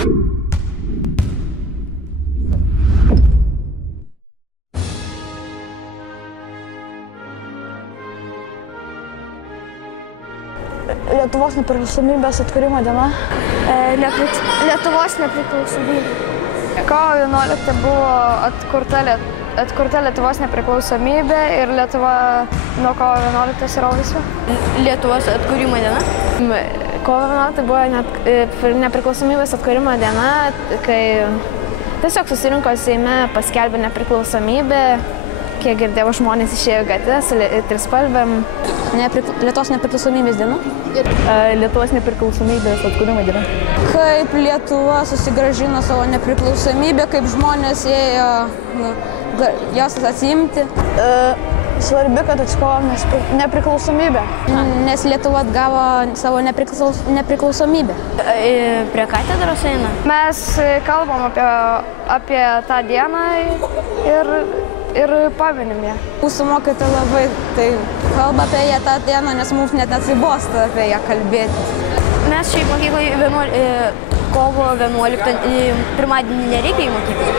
Lietuvos nepriklausomybės atkūrimo diena. Lietuvos nepriklausomybė. Kovo 11 buvo atkurta Lietuvos nepriklausomybė ir Lietuva nuo kovo 11 yra laisva. Lietuvos atkūrimo diena. Kovo 11 buvo nepriklausomybės atkūrimo diena, kai tiesiog susirinko Seime, paskelbė nepriklausomybę. Kiek girdėjau, žmonės išėjo gatves, trispalvėm. Lietuvos nepriklausomybės diena. Lietuvos nepriklausomybės atkūrimo diena. Kaip Lietuva susigrąžino savo nepriklausomybę, kaip žmonės ėjo jos atsiimti. Svarbi, kad atskovom nepriklausomybę. Nes Lietuva atgavo savo nepriklausomybę. Prie katedros eina. Mes kalbam apie tą dieną ir paminim ją. Mūsų mokytojai labai kalba apie ją tą dieną, nes mums net atsibosta apie ją kalbėti. Mes šiaip mokykloje kovo 11 pirmadienį nereikia į mokyklą.